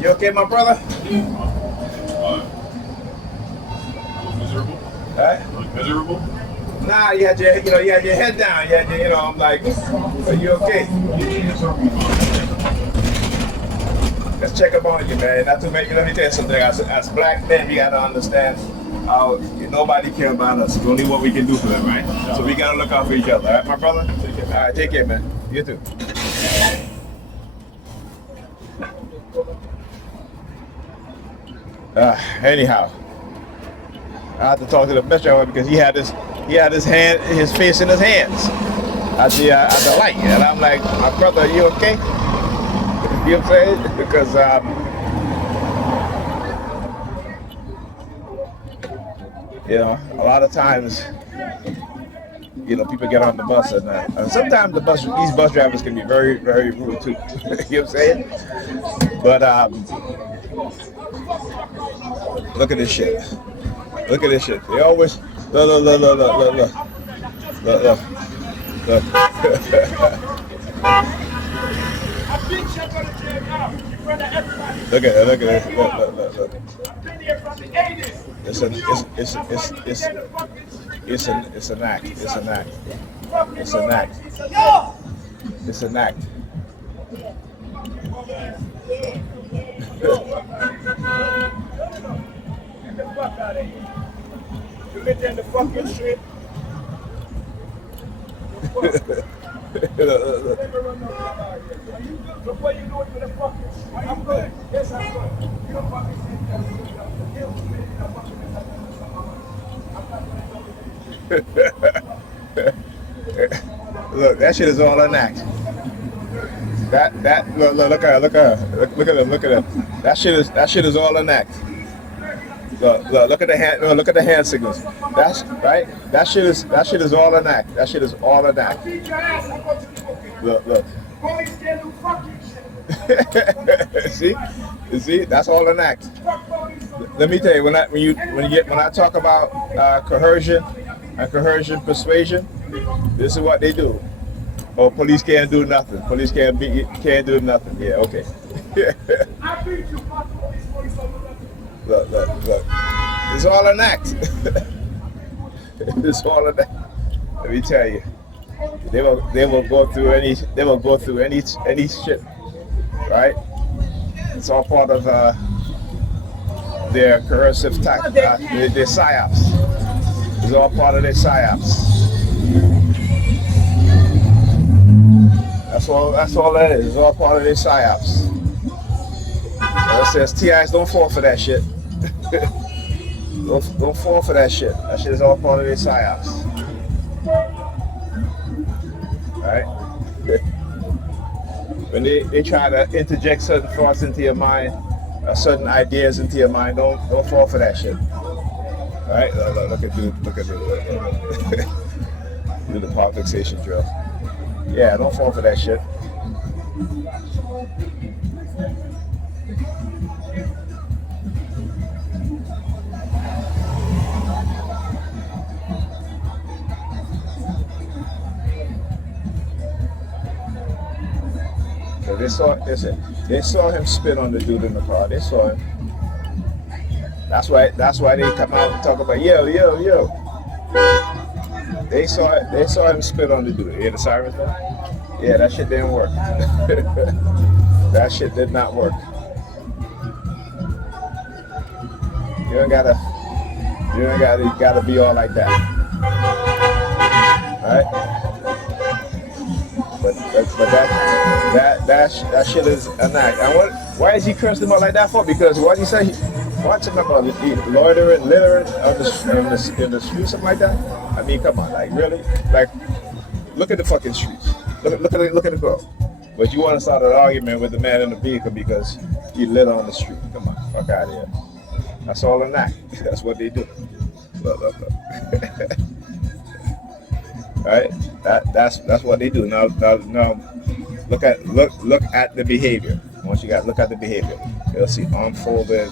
You okay, my brother? Miserable? Huh? Miserable? Nah, you had your head down. I'm like, are you okay? Let's check up on you, man. Not to make you. Let me tell you something. As black men, we gotta understand how nobody care about us. It's only what we can do for them, right? So we gotta look out for each other, all right, my brother? All right, take care, man. You too. Anyhow, I had to talk to the bus driver because he had his face in his hands at the light, and I'm like, my brother, are you okay? You know what I'm saying? Because a lot of times, people get on the bus, and sometimes these bus drivers can be very, very rude too. You know what I'm saying? But look at this shit. Look at this shit. They always look. Look at it. Look. It's an act. It's an act. Get the fuck out of here. You get in the fucking street. Look what you doing to the fucking street. I'm good. Yes, I'm good. You don't fucking say that. Look, that shit is all an act. Look at her. That shit is all an act. Look at the hand signals. That's right. That shit is all an act. That shit is all an act. Look. See, that's all an act. Let me tell you, when I talk about coercion and coercion persuasion, this is what they do. Oh, police can't do nothing. Police can't do nothing. Yeah, okay. Look. It's all an act. It's all an act. Let me tell you. They will go through any shit. Right? It's all part of their coercive tactics, their psyops. It's all part of their psyops. That's all that is. It's all part of their psyops. It says TIs don't fall for that shit. don't fall for that shit. That shit is all part of their psyops. Right? When they try to interject certain thoughts into your mind, certain ideas into your mind, don't fall for that shit. Right? Look at do the part fixation drill. Yeah, don't fall for that shit. So they saw him spit on the dude in the car. They saw him. That's why they come out and talk about yo. They saw him spit on the dude. You hear the sirens now? Yeah, that shit didn't work. That shit did not work. You ain't gotta be all like that. All right? But that shit is an act. And why is he cursed him out like that for? Because what he say? What's him about loitering, littering in the street, something like that? I mean, come on, like really? Like, look at the fucking streets. Look at the girl. But you want to start an argument with the man in the vehicle because he lit on the street. Come on, fuck out of here. That's all an act. That's what they do. Look. Right? That's what they do. Now look at the behavior. Once you look at the behavior, you'll see arm folded.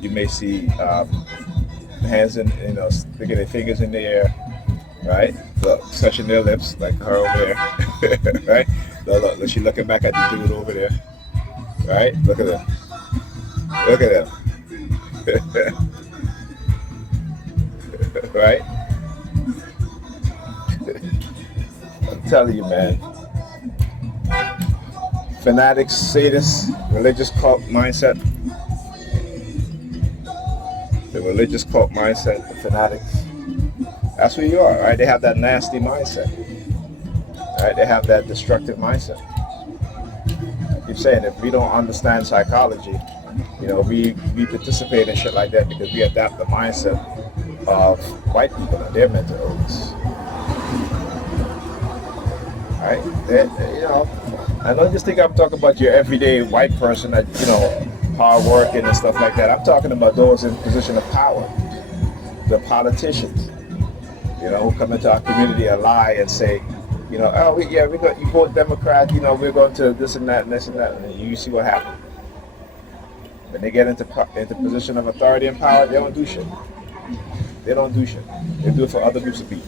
You may see hands in, sticking their fingers in the air, right? Look, touching their lips like her over there, right? Look, she's looking back at the dude over there, right? Look at her. Look at them. Right? I'm telling you, man. Fanatics, sadists, religious cult mindset. The religious cult mindset, the fanatics. That's who you are, right? They have that nasty mindset. Right? They have that destructive mindset. I keep saying, if we don't understand psychology, we participate in shit like that because we adapt the mindset of white people and their mental illness. Right? I don't just think I'm talking about your everyday white person that, hard working and stuff like that. I'm talking about those in position of power, the politicians, who come into our community and lie and say, you vote Democrat, we're going to this and that and this and that, and you see what happens. When they get into position of authority and power, they don't do shit. They don't do shit. They do it for other groups of people.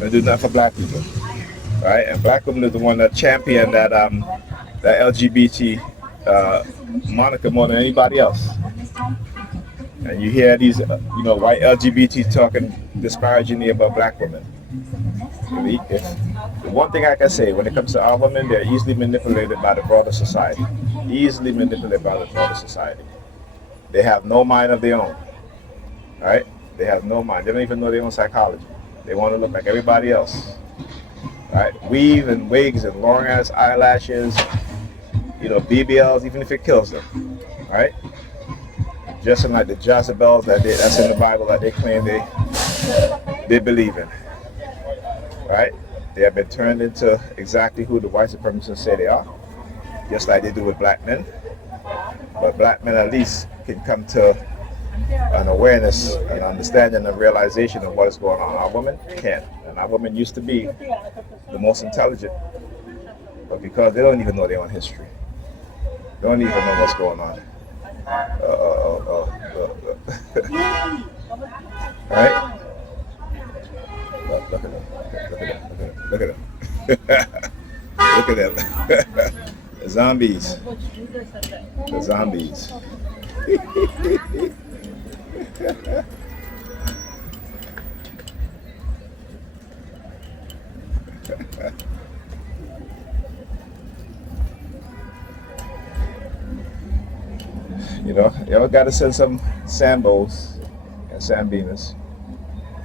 They do nothing for black people, right? And black women are the one that champion that LGBT moniker more than anybody else. And you hear these, white LGBT talking disparagingly about black women. If the one thing I can say when it comes to our women, they're easily manipulated by the broader society. Easily manipulated by the broader society. They have no mind of their own, right? They have no mind. They don't even know their own psychology. They want to look like everybody else, right? Weave and wigs and long ass eyelashes, BBLs, even if it kills them, right? Dressing like the Jezebels that's in the Bible that they claim they believe in, right? They have been turned into exactly who the white supremacists say they are, just like they do with black men. But black men at least can come to an awareness, an understanding, and realization of what is going on. Our women can't. And our women used to be the most intelligent, but because they don't even know their own history, they don't even know what's going on. Right? Look at them. Look at them. Look at them. The zombies. The zombies. Y'all got to send some Sambos and Sambinas.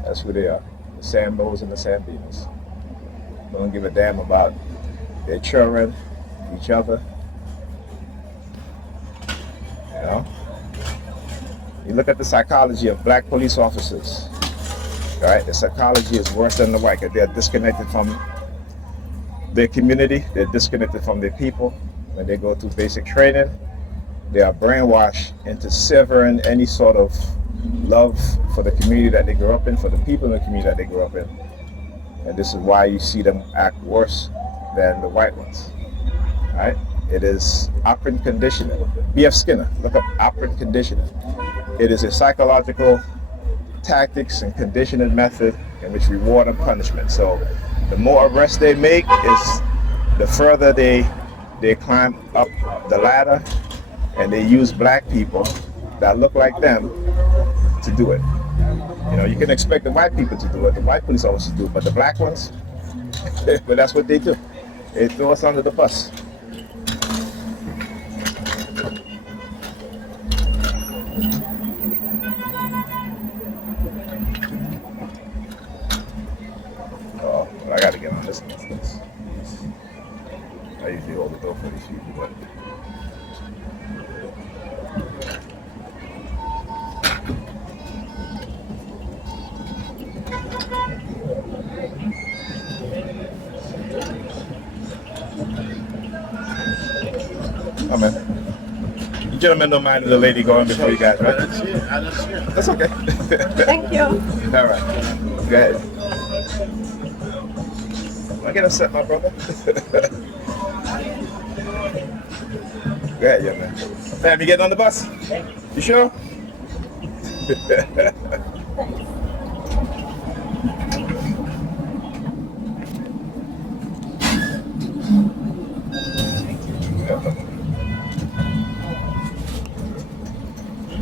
That's who they are. The Sambos and the Sambinas. Don't give a damn about their children, each other. You look at the psychology of black police officers. Right? The psychology is worse than the white. They're disconnected from their community. They're disconnected from their people. When they go through basic training, they are brainwashed into severing any sort of love for the community that they grew up in, for the people in the community that they grew up in. And this is why you see them act worse than the white ones. Right? It is operant conditioning. B.F. Skinner, look up operant conditioning. It is a psychological tactics and conditioning method in which reward and punishment. So the more arrests they make is the further they climb up the ladder, and they use black people that look like them to do it. You can expect the white people to do it, the white police officers do it, but the black ones, but that's what they do. They throw us under the bus. Oh, well, I gotta get on this. I usually hold the door for these people, but oh man. You gentlemen don't mind the lady going before you guys, right? That's okay. Thank you. All right. Go ahead. I get upset, my brother. Go ahead, young man. Fam, you getting on the bus? You sure?